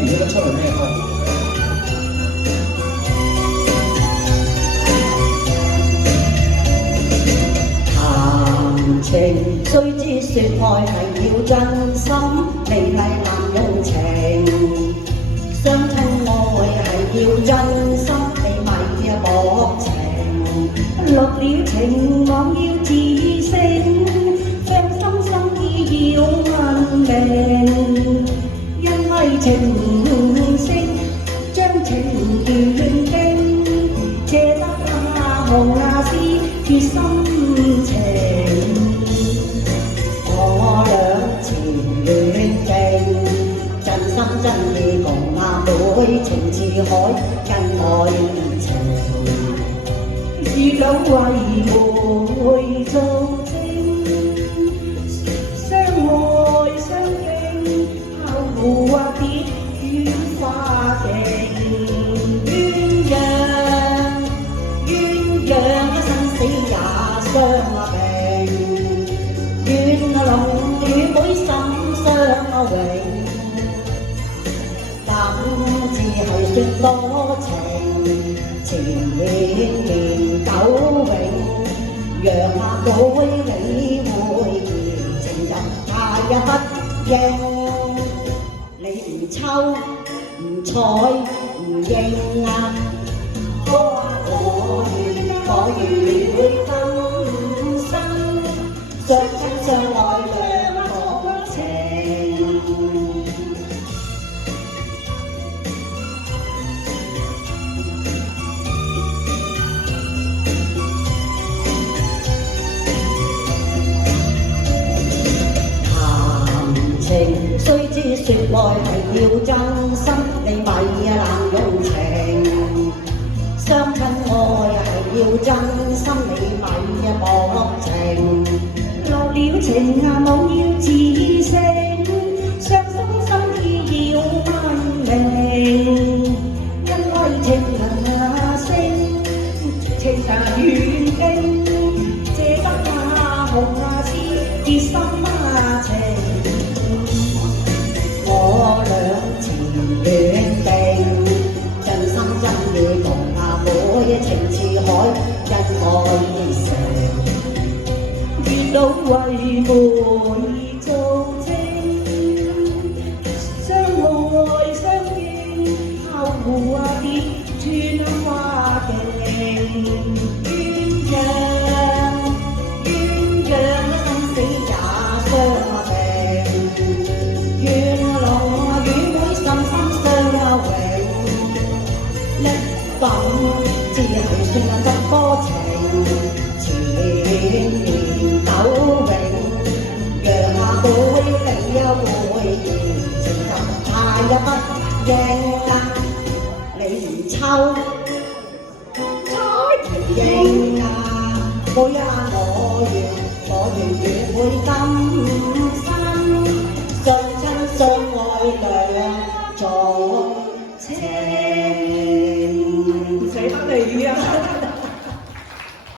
唔記得出去咩歌？談情雖知說愛係要真心，美麗難用情。相親愛係要真心，你咪薄情。落了情網要自勝，將心心意要問明。因為情聖將情斷定，借得紅絲決心情。我倆前戀定，真心真意共妹，情似海，恩愛情。如久違會做證，相愛相敬，後蝴蝶軟花徑。鸳鸯生死也相並，願龍與妹心相榮。今次係說多情，前年久永。讓妹你會見，情人他也不應。你唔抽唔睬唔應啊！我願會今生相親相愛兩可情。談情雖知說愛係要真心，你咪難用情。相親愛係要真心，你咪薄情。落了情網要自勝，傷心心意要問明。因為情人聲，情人願定，借得紅絲結心情。我倆前戀定，真心真意共妹，情似海，恩愛情。月老為會做證，相愛相敬，後蝴蝶穿花徑。鸳鸯生死也相並，願龍與妹心心相榮。一品只係算得多情，前年久永。讓妹你會見，情人他也不應啊！你唔抽唔應啊！妹啊，我願與會今